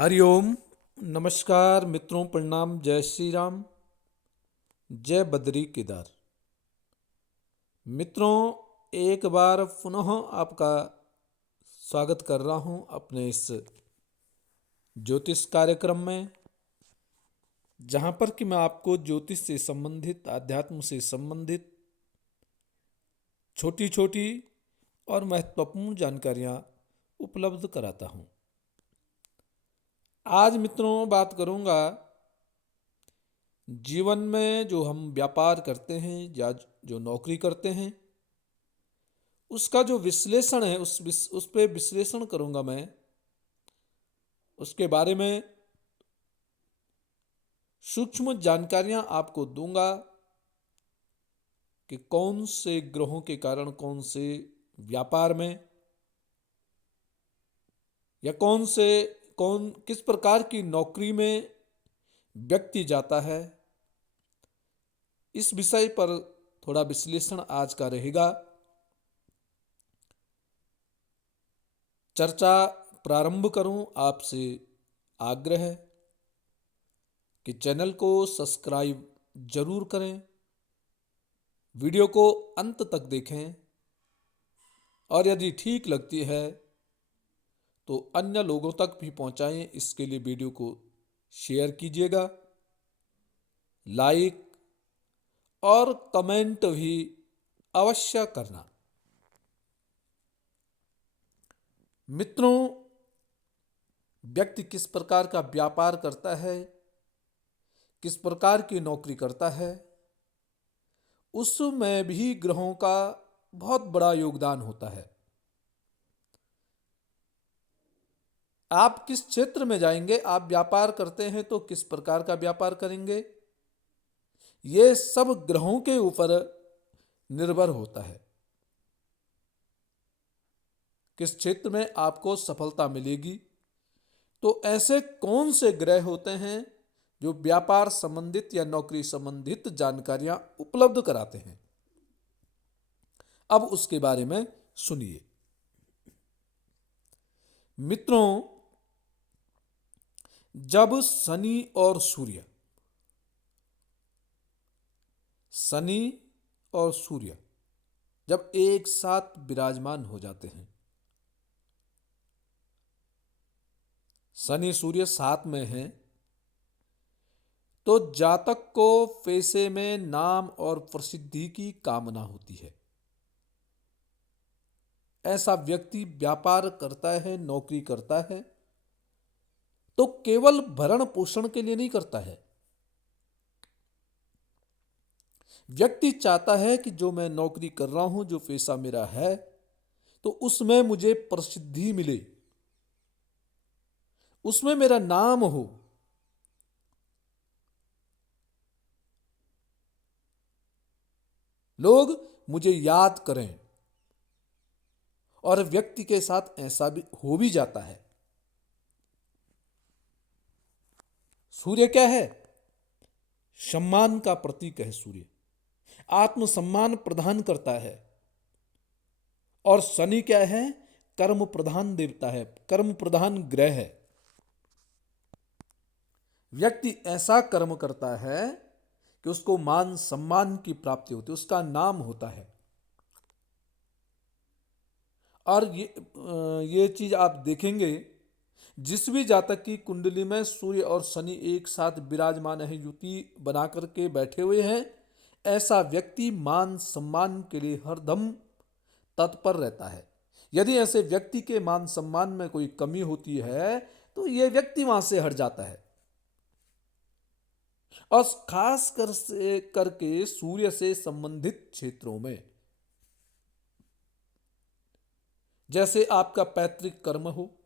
हरिओम। नमस्कार मित्रों, प्रणाम। जय श्री राम। जय बद्री केदार। मित्रों, एक बार पुनः आपका स्वागत कर रहा हूं अपने इस ज्योतिष कार्यक्रम में, जहां पर कि मैं आपको ज्योतिष से संबंधित, अध्यात्म से संबंधित छोटी छोटी और महत्वपूर्ण जानकारियां उपलब्ध कराता हूं। आज मित्रों बात करूंगा जीवन में जो हम व्यापार करते हैं या जो नौकरी करते हैं, उसका जो विश्लेषण है, उस पे विश्लेषण करूंगा मैं। उसके बारे में सूक्ष्म जानकारियां आपको दूंगा कि कौन से ग्रहों के कारण कौन से व्यापार में या कौन किस प्रकार की नौकरी में व्यक्ति जाता है। इस विषय पर थोड़ा विश्लेषण आज का रहेगा। चर्चा प्रारंभ करूं, आपसे आग्रह है कि चैनल को सब्सक्राइब जरूर करें, वीडियो को अंत तक देखें और यदि ठीक लगती है तो अन्य लोगों तक भी पहुंचाएं। इसके लिए वीडियो को शेयर कीजिएगा, लाइक और कमेंट भी अवश्य करना। मित्रों, व्यक्ति किस प्रकार का व्यापार करता है, किस प्रकार की नौकरी करता है, उसमें भी ग्रहों का बहुत बड़ा योगदान होता है। आप किस क्षेत्र में जाएंगे, आप व्यापार करते हैं तो किस प्रकार का व्यापार करेंगे, ये सब ग्रहों के ऊपर निर्भर होता है। किस क्षेत्र में आपको सफलता मिलेगी, तो ऐसे कौन से ग्रह होते हैं जो व्यापार संबंधित या नौकरी संबंधित जानकारियां उपलब्ध कराते हैं। अब उसके बारे में सुनिए। मित्रों, जब शनि और सूर्य जब एक साथ विराजमान हो जाते हैं, शनि सूर्य साथ में हैं, तो जातक को पैसे में नाम और प्रसिद्धि की कामना होती है। ऐसा व्यक्ति व्यापार करता है, नौकरी करता है, तो केवल भरण पोषण के लिए नहीं करता है। व्यक्ति चाहता है कि जो मैं नौकरी कर रहा हूं, जो पैसा मेरा है, तो उसमें मुझे प्रसिद्धि मिले, उसमें मेरा नाम हो, लोग मुझे याद करें। और व्यक्ति के साथ ऐसा भी हो भी जाता है। सूर्य क्या है? सम्मान का प्रतीक है। सूर्य आत्मसम्मान प्रदान करता है। और शनि क्या है? कर्म प्रधान देवता है, कर्म प्रधान ग्रह है। व्यक्ति ऐसा कर्म करता है कि उसको मान सम्मान की प्राप्ति होती है, उसका नाम होता है। और ये चीज आप देखेंगे, जिस भी जातक की कुंडली में सूर्य और शनि एक साथ विराजमान है, युति बना करके बैठे हुए हैं, ऐसा व्यक्ति मान सम्मान के लिए हरदम तत्पर रहता है। यदि ऐसे व्यक्ति के मान सम्मान में कोई कमी होती है तो यह व्यक्ति वहां से हट जाता है। और खास करके सूर्य से संबंधित क्षेत्रों में, जैसे आपका पैतृक कर्म हो,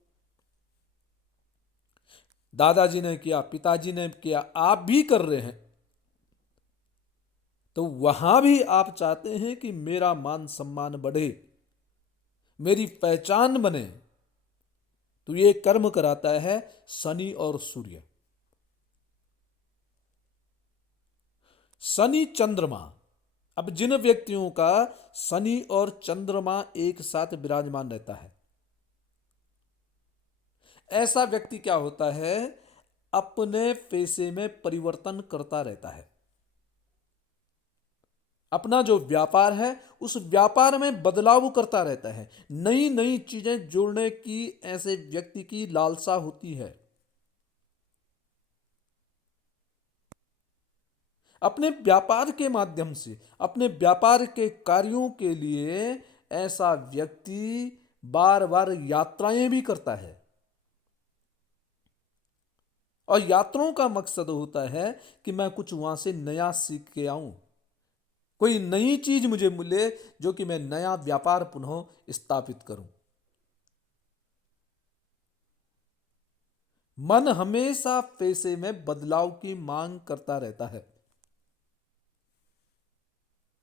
दादाजी ने किया, पिताजी ने किया, आप भी कर रहे हैं, तो वहां भी आप चाहते हैं कि मेरा मान सम्मान बढ़े, मेरी पहचान बने, तो ये कर्म कराता है शनि और सूर्य। शनि चंद्रमा, अब जिन व्यक्तियों का शनि और चंद्रमा एक साथ विराजमान रहता है, ऐसा व्यक्ति क्या होता है, अपने पेशे में परिवर्तन करता रहता है। अपना जो व्यापार है उस व्यापार में बदलाव करता रहता है। नई नई चीजें जोड़ने की ऐसे व्यक्ति की लालसा होती है। अपने व्यापार के माध्यम से, अपने व्यापार के कार्यों के लिए ऐसा व्यक्ति बार बार यात्राएं भी करता है। और यात्राओं का मकसद होता है कि मैं कुछ वहां से नया सीख के आऊं, कोई नई चीज मुझे मिले जो कि मैं नया व्यापार पुनः स्थापित करूं। मन हमेशा पैसे में बदलाव की मांग करता रहता है।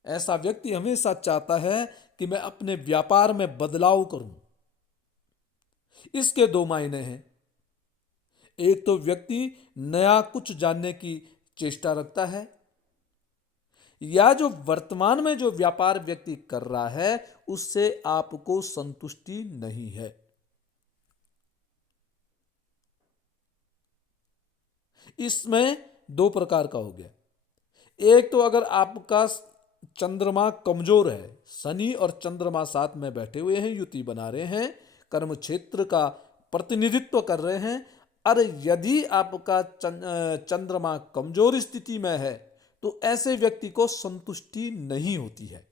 ऐसा व्यक्ति हमेशा चाहता है कि मैं अपने व्यापार में बदलाव करूं। इसके दो मायने हैं। एक तो व्यक्ति नया कुछ जानने की चेष्टा रखता है, या जो वर्तमान में जो व्यापार व्यक्ति कर रहा है उससे आपको संतुष्टि नहीं है। इसमें दो प्रकार का हो गया। एक तो अगर आपका चंद्रमा कमजोर है, शनि और चंद्रमा साथ में बैठे हुए हैं, युति बना रहे हैं, कर्म क्षेत्र का प्रतिनिधित्व कर रहे हैं। अरे यदि आपका चंद्रमा कमजोर स्थिति में है तो ऐसे व्यक्ति को संतुष्टि नहीं होती है।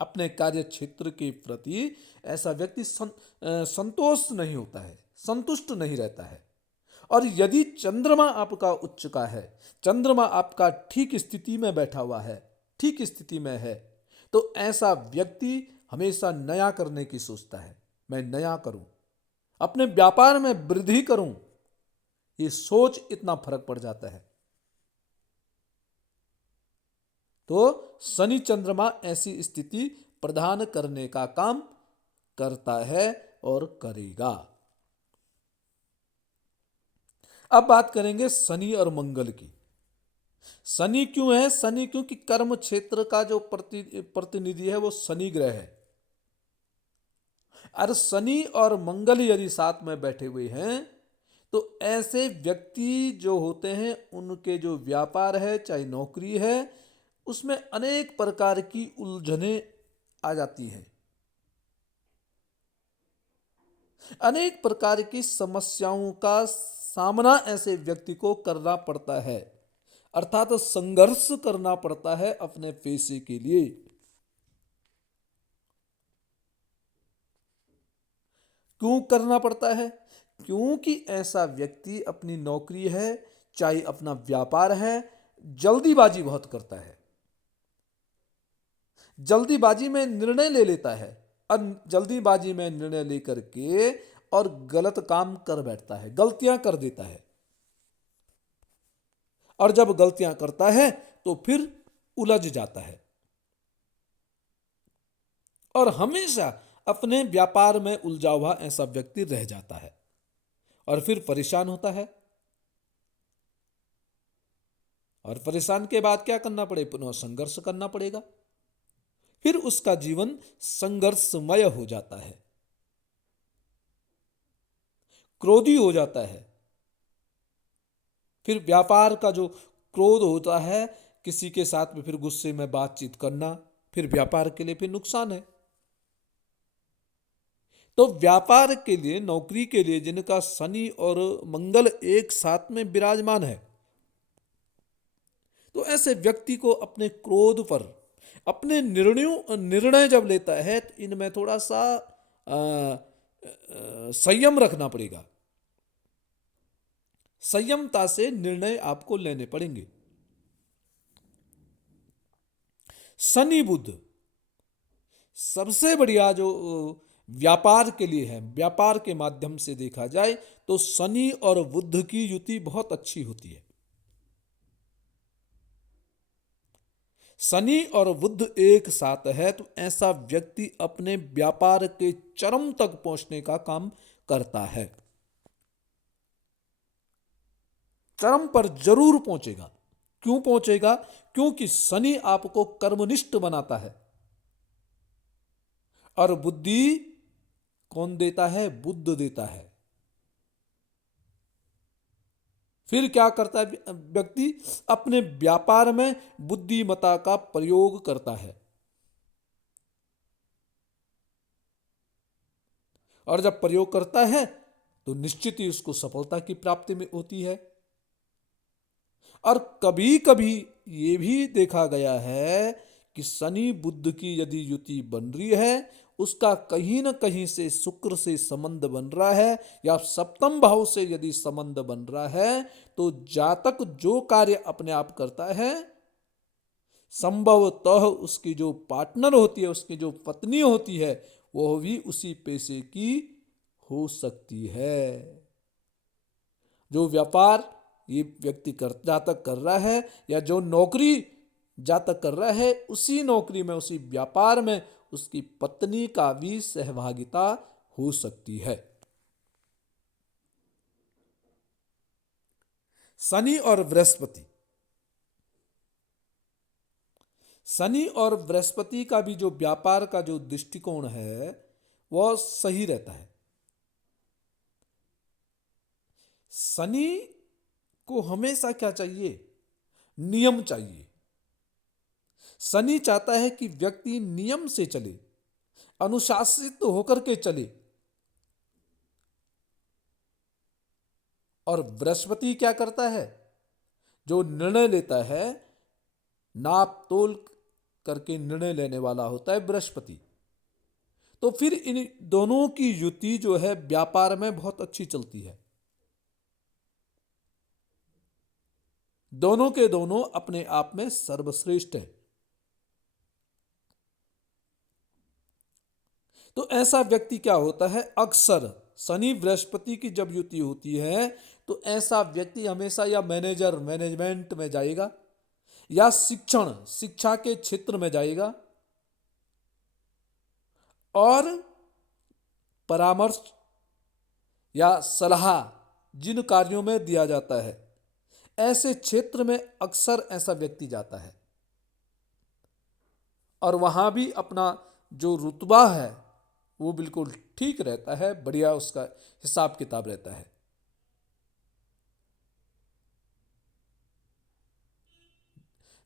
अपने कार्य क्षेत्र के प्रति ऐसा व्यक्ति संतोष नहीं होता है, संतुष्ट नहीं रहता है। और यदि चंद्रमा आपका उच्च का है, चंद्रमा आपका ठीक स्थिति में बैठा हुआ है, ठीक स्थिति में है, तो ऐसा व्यक्ति हमेशा नया करने की सोचता है। मैं नया करूं, अपने व्यापार में वृद्धि करूं, ये सोच इतना फर्क पड़ जाता है। तो शनि चंद्रमा ऐसी स्थिति प्रदान करने का काम करता है और करेगा। अब बात करेंगे शनि और मंगल की। शनि क्यों है? शनि क्योंकि कर्म क्षेत्र का जो प्रतिनिधि है वो शनि ग्रह है। अरे शनि और मंगल यदि साथ में बैठे हुए हैं तो ऐसे व्यक्ति जो होते हैं उनके जो व्यापार है चाहे नौकरी है उसमें अनेक प्रकार की उलझनें आ जाती हैं। अनेक प्रकार की समस्याओं का सामना ऐसे व्यक्ति को करना पड़ता है, अर्थात संघर्ष करना पड़ता है अपने पेशे के लिए। क्यों करना पड़ता है? क्योंकि ऐसा व्यक्ति अपनी नौकरी है चाहे अपना व्यापार है, जल्दीबाजी बहुत करता है, जल्दीबाजी में निर्णय ले लेता है और जल्दीबाजी में निर्णय लेकर के और गलत काम कर बैठता है, गलतियां कर देता है। और जब गलतियां करता है तो फिर उलझ जाता है और हमेशा अपने व्यापार में उलझा हुआ ऐसा व्यक्ति रह जाता है और फिर परेशान होता है। और परेशान के बाद क्या करना पड़े? पुनः संघर्ष करना पड़ेगा। फिर उसका जीवन संघर्षमय हो जाता है, क्रोधी हो जाता है। फिर व्यापार का जो क्रोध होता है, किसी के साथ में फिर गुस्से में बातचीत करना, फिर व्यापार के लिए फिर नुकसान है। तो व्यापार के लिए, नौकरी के लिए जिनका शनि और मंगल एक साथ में विराजमान है, तो ऐसे व्यक्ति को अपने क्रोध पर, अपने निर्णय जब लेता है तो इनमें थोड़ा सा संयम रखना पड़ेगा। संयमता से निर्णय आपको लेने पड़ेंगे। शनि बुध सबसे बढ़िया जो व्यापार के लिए है, व्यापार के माध्यम से देखा जाए तो शनि और बुध की युति बहुत अच्छी होती है। शनि और बुध एक साथ है तो ऐसा व्यक्ति अपने व्यापार के चरम तक पहुंचने का काम करता है, चरम पर जरूर पहुंचेगा। क्यों पहुंचेगा? क्योंकि शनि आपको कर्मनिष्ठ बनाता है और बुद्धि कौन देता है? बुध देता है। फिर क्या करता है व्यक्ति? अपने व्यापार में बुद्धिमत्ता का प्रयोग करता है, और जब प्रयोग करता है तो निश्चित ही उसको सफलता की प्राप्ति में होती है। और कभी कभी ये भी देखा गया है कि शनि बुध की यदि युति बन रही है, उसका कहीं न कहीं से शुक्र से संबंध बन रहा है, या सप्तम भाव से यदि संबंध बन रहा है, तो जातक जो कार्य अपने आप करता है, संभवतः उसकी जो पार्टनर होती है, उसकी जो पत्नी होती है, वह भी उसी पेशे की हो सकती है। जो व्यापार ये व्यक्ति जातक कर रहा है, या जो नौकरी जातक कर रहा है, उसी नौकरी में, उसी व्यापार में उसकी पत्नी का भी सहभागिता हो सकती है। शनि और बृहस्पति, शनि और बृहस्पति का भी जो व्यापार का जो दृष्टिकोण है वह सही रहता है। शनि को हमेशा क्या चाहिए? नियम चाहिए। शनि चाहता है कि व्यक्ति नियम से चले, अनुशासित होकर के चले। और बृहस्पति क्या करता है? जो निर्णय लेता है, नाप तोल करके निर्णय लेने वाला होता है बृहस्पति। तो फिर इन दोनों की युति जो है व्यापार में बहुत अच्छी चलती है। दोनों के दोनों अपने आप में सर्वश्रेष्ठ है। तो ऐसा व्यक्ति क्या होता है? अक्सर शनि बृहस्पति की जब युति होती है तो ऐसा व्यक्ति हमेशा या मैनेजमेंट में जाएगा, या शिक्षा के क्षेत्र में जाएगा, और परामर्श या सलाह जिन कार्यों में दिया जाता है, ऐसे क्षेत्र में अक्सर ऐसा व्यक्ति जाता है, और वहां भी अपना जो रुतबा है वो बिल्कुल ठीक रहता है, बढ़िया उसका हिसाब किताब रहता है।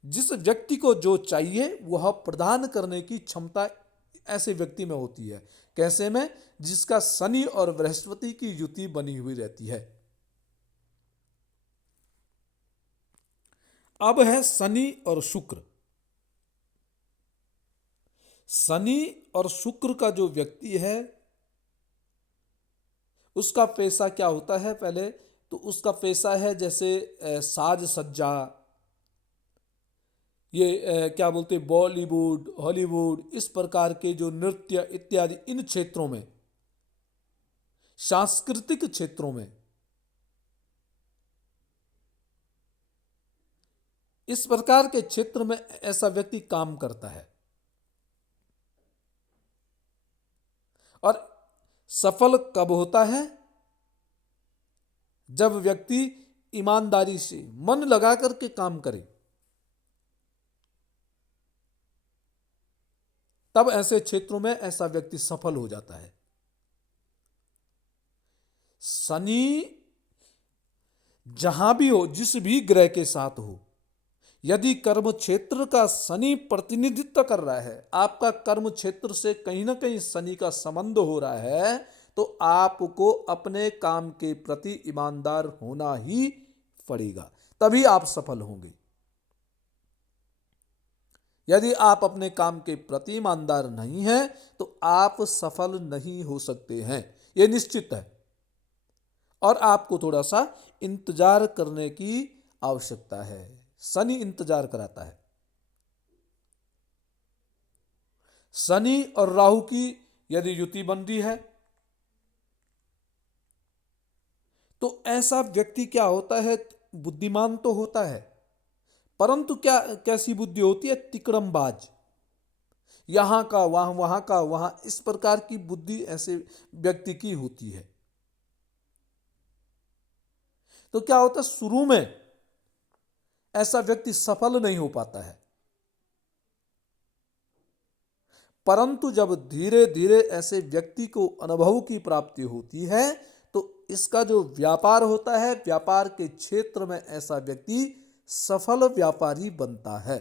जिस व्यक्ति को जो चाहिए वह प्रदान करने की क्षमता ऐसे व्यक्ति में होती है। कैसे में? जिसका शनि और बृहस्पति की युति बनी हुई रहती है। अब है शनि और शुक्र। शनि और शुक्र का जो व्यक्ति है उसका पेशा क्या होता है? पहले तो उसका पेशा है जैसे साज सज्जा, ये क्या बोलते, बॉलीवुड, हॉलीवुड, इस प्रकार के जो नृत्य इत्यादि, इन क्षेत्रों में, सांस्कृतिक क्षेत्रों में, इस प्रकार के क्षेत्र में ऐसा व्यक्ति काम करता है। और सफल कब होता है? जब व्यक्ति ईमानदारी से मन लगा करके काम करे, तब ऐसे क्षेत्रों में ऐसा व्यक्ति सफल हो जाता है। शनि जहां भी हो, जिस भी ग्रह के साथ हो, यदि कर्म क्षेत्र का शनि प्रतिनिधित्व कर रहा है, आपका कर्म क्षेत्र से कहीं ना कहीं शनि का संबंध हो रहा है, तो आपको अपने काम के प्रति ईमानदार होना ही पड़ेगा, तभी आप सफल होंगे। यदि आप अपने काम के प्रति ईमानदार नहीं हैं तो आप सफल नहीं हो सकते हैं, यह निश्चित है। और आपको थोड़ा सा इंतजार करने की आवश्यकता है। शनि इंतजार कराता है। शनि और राहु की यदि युति बन रही है तो ऐसा व्यक्ति क्या होता है? बुद्धिमान तो होता है, परंतु क्या कैसी बुद्धि होती है? तिकड़मबाज, यहां का वहां, वहां का वहां, इस प्रकार की बुद्धि ऐसे व्यक्ति की होती है। तो क्या होता है? शुरू में ऐसा व्यक्ति सफल नहीं हो पाता है, परंतु जब धीरे धीरे ऐसे व्यक्ति को अनुभव की प्राप्ति होती है तो इसका जो व्यापार होता है, व्यापार के क्षेत्र में ऐसा व्यक्ति सफल व्यापारी बनता है।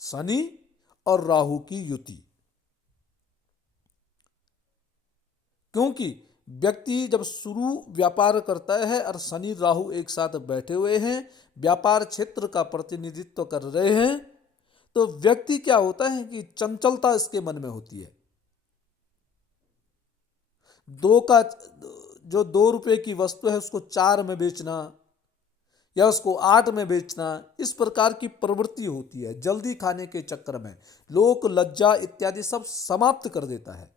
शनि और राहु की युति, क्योंकि व्यक्ति जब शुरू व्यापार करता है और शनि राहु एक साथ बैठे हुए हैं, व्यापार क्षेत्र का प्रतिनिधित्व कर रहे हैं, तो व्यक्ति क्या होता है कि चंचलता इसके मन में होती है। जो 2 रुपए की वस्तु है उसको 4 में बेचना या उसको 8 में बेचना, इस प्रकार की प्रवृत्ति होती है। जल्दी खाने के चक्कर में लोक लज्जा इत्यादि सब समाप्त कर देता है।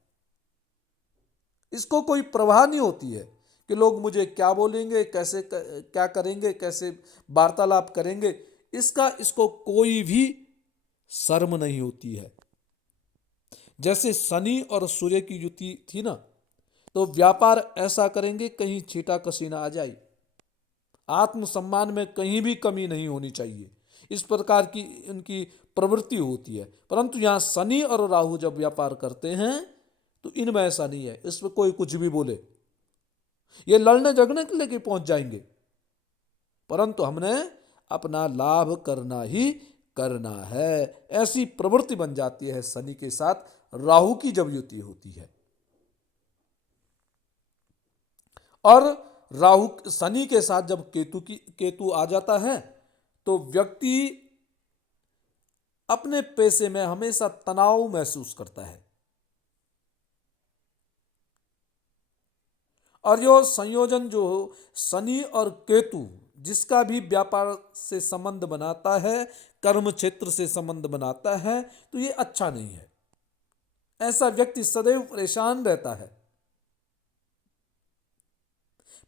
इसको कोई परवाह नहीं होती है कि लोग मुझे क्या बोलेंगे, कैसे क्या करेंगे, कैसे वार्तालाप करेंगे, इसको कोई भी शर्म नहीं होती है। जैसे शनि और सूर्य की युति थी ना, तो व्यापार ऐसा करेंगे कहीं छींटा कसी ना आ जाए, आत्मसम्मान में कहीं भी कमी नहीं होनी चाहिए, इस प्रकार की इनकी प्रवृत्ति होती है। परंतु यहाँ शनि और राहु जब व्यापार करते हैं तो इनमें ऐसा नहीं है। इसमें कोई कुछ भी बोले, ये लड़ने झगड़ने के लिए पहुंच जाएंगे, परंतु हमने अपना लाभ करना ही करना है, ऐसी प्रवृत्ति बन जाती है शनि के साथ राहु की जब युति होती है। और राहु शनि के साथ जब केतु आ जाता है तो व्यक्ति अपने पैसे में हमेशा तनाव महसूस करता है। और यो संयोजन जो शनि और केतु जिसका भी व्यापार से संबंध बनाता है, कर्म क्षेत्र से संबंध बनाता है, तो ये अच्छा नहीं है। ऐसा व्यक्ति सदैव परेशान रहता है।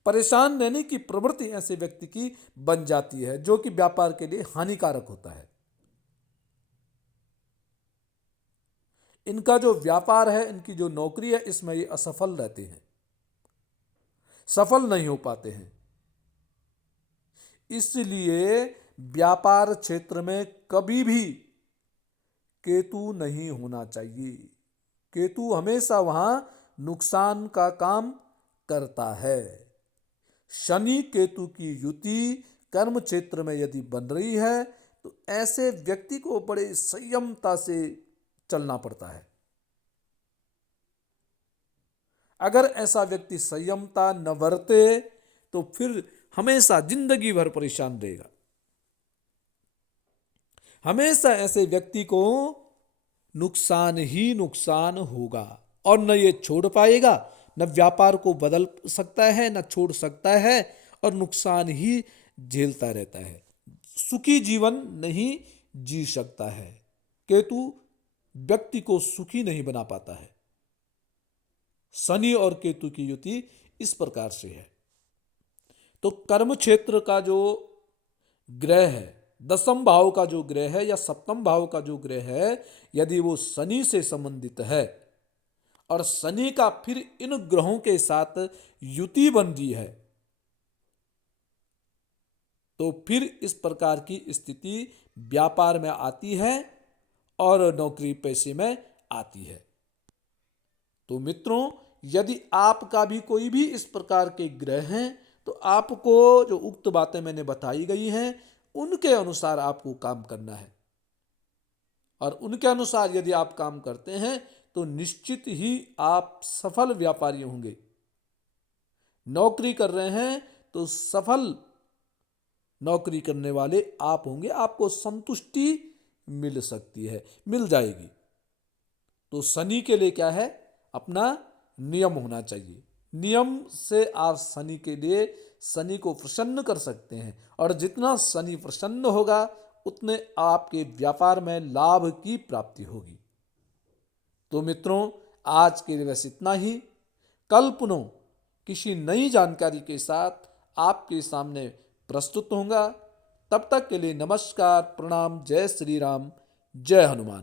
परेशान रहने की प्रवृत्ति ऐसे व्यक्ति की बन जाती है, जो कि व्यापार के लिए हानिकारक होता है। इनका जो व्यापार है, इनकी जो नौकरी है, इसमें ये असफल रहते हैं, सफल नहीं हो पाते हैं। इसलिए व्यापार क्षेत्र में कभी भी केतु नहीं होना चाहिए। केतु हमेशा वहां नुकसान का काम करता है। शनि केतु की युति कर्म क्षेत्र में यदि बन रही है तो ऐसे व्यक्ति को बड़े संयमता से चलना पड़ता है। अगर ऐसा व्यक्ति संयमता न बरते तो फिर हमेशा जिंदगी भर परेशान रहेगा। हमेशा ऐसे व्यक्ति को नुकसान ही नुकसान होगा और न ये छोड़ पाएगा, न व्यापार को बदल सकता है, न छोड़ सकता है, और नुकसान ही झेलता रहता है। सुखी जीवन नहीं जी सकता है। केतु व्यक्ति को सुखी नहीं बना पाता है। शनि और केतु की युति इस प्रकार से है। तो कर्म क्षेत्र का जो ग्रह है, 10वें भाव का जो ग्रह है या 7वें भाव का जो ग्रह है, यदि वो शनि से संबंधित है और शनि का फिर इन ग्रहों के साथ युति बन रही है, तो फिर इस प्रकार की स्थिति व्यापार में आती है और नौकरी पैसे में आती है। तो मित्रों, यदि आपका भी कोई भी इस प्रकार के ग्रह हैं तो आपको जो उक्त बातें मैंने बताई गई हैं उनके अनुसार आपको काम करना है। और उनके अनुसार यदि आप काम करते हैं तो निश्चित ही आप सफल व्यापारी होंगे। नौकरी कर रहे हैं तो सफल नौकरी करने वाले आप होंगे, आपको संतुष्टि मिल सकती है, मिल जाएगी। तो शनि के लिए क्या है, अपना नियम होना चाहिए। नियम से आप शनि को प्रसन्न कर सकते हैं, और जितना शनि प्रसन्न होगा उतने आपके व्यापार में लाभ की प्राप्ति होगी। तो मित्रों, आज के लिए बस इतना ही। कल पुनः किसी नई जानकारी के साथ आपके सामने प्रस्तुत होऊंगा। तब तक के लिए नमस्कार, प्रणाम, जय श्री राम, जय हनुमान।